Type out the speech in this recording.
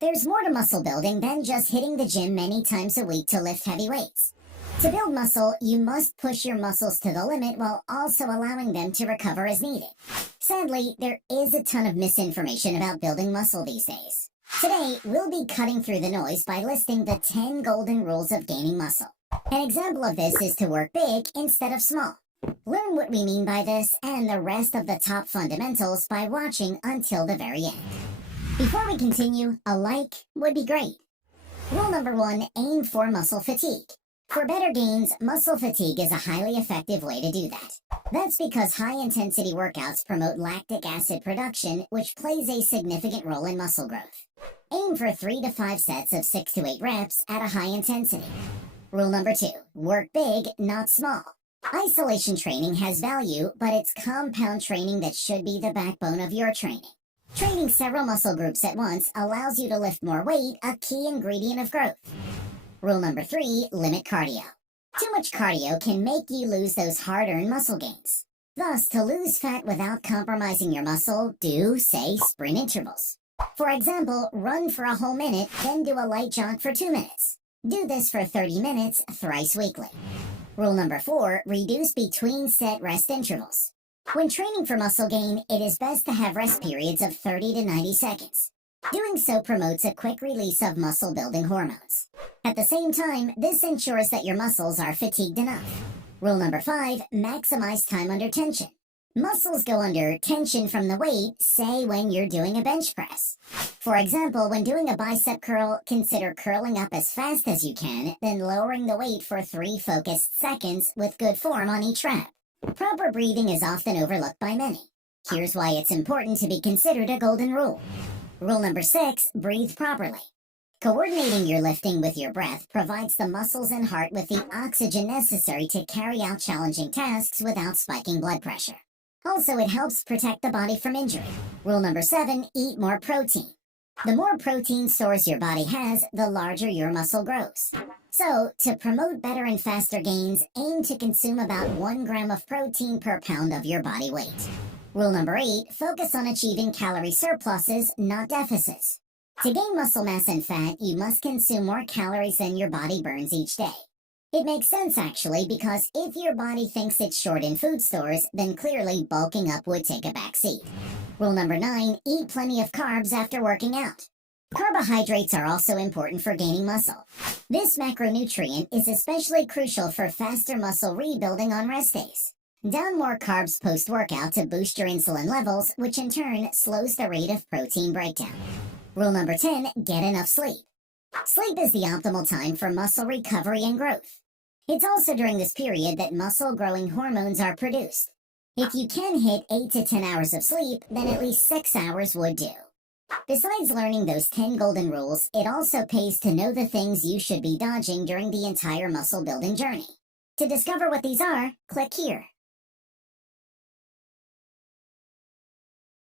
There's more to muscle building than just hitting the gym many times a week to lift heavy weights. To build muscle, you must push your muscles to the limit while also allowing them to recover as needed. Sadly, there is a ton of misinformation about building muscle these days. Today, we'll be cutting through the noise by listing the 10 golden rules of gaining muscle. An example of this is to work big instead of small. Learn what we mean by this and the rest of the top fundamentals by watching until the very end. Before we continue, a like would be great. Rule number 1, aim for muscle fatigue. For better gains, muscle fatigue is a highly effective way to do that. That's because high-intensity workouts promote lactic acid production, which plays a significant role in muscle growth. Aim for 3 to 5 sets of 6 to 8 reps at a high intensity. Rule number 2, work big, not small. Isolation training has value, but it's compound training that should be the backbone of your training. Training several muscle groups at once allows you to lift more weight, a key ingredient of growth. Rule number 3, limit cardio. Too much cardio can make you lose those hard-earned muscle gains. Thus, to lose fat without compromising your muscle, do, say, sprint intervals. For example, run for a whole minute, then do a light jog for 2 minutes. Do this for 30 minutes, thrice weekly. Rule number 4, reduce between set rest intervals. When training for muscle gain, it is best to have rest periods of 30 to 90 seconds. Doing so promotes a quick release of muscle-building hormones. At the same time, this ensures that your muscles are fatigued enough. Rule number 5, maximize time under tension. Muscles go under tension from the weight, say when you're doing a bench press. For example, when doing a bicep curl, consider curling up as fast as you can, then lowering the weight for 3 focused seconds with good form on each rep. Proper breathing is often overlooked by many. Here's why it's important to be considered a golden rule. Rule number 6, breathe properly. Coordinating your lifting with your breath provides the muscles and heart with the oxygen necessary to carry out challenging tasks without spiking blood pressure. Also, it helps protect the body from injury. Rule number 7, eat more protein. The more protein stores your body has, the larger your muscle grows. So, to promote better and faster gains, aim to consume about 1 gram of protein per pound of your body weight. Rule number 8, focus on achieving calorie surpluses, not deficits. To gain muscle mass and fat, you must consume more calories than your body burns each day. It makes sense actually, because if your body thinks it's short in food stores, then clearly bulking up would take a backseat. Rule number 9, eat plenty of carbs after working out. Carbohydrates are also important for gaining muscle. This macronutrient is especially crucial for faster muscle rebuilding on rest days. Down more carbs post-workout to boost your insulin levels, which in turn slows the rate of protein breakdown. Rule number 10, get enough sleep. Sleep is the optimal time for muscle recovery and growth. It's also during this period that muscle-growing hormones are produced. If you can hit 8 to 10 hours of sleep, then at least 6 hours would do. Besides learning those 10 golden rules, it also pays to know the things you should be dodging during the entire muscle-building journey. To discover what these are, click here.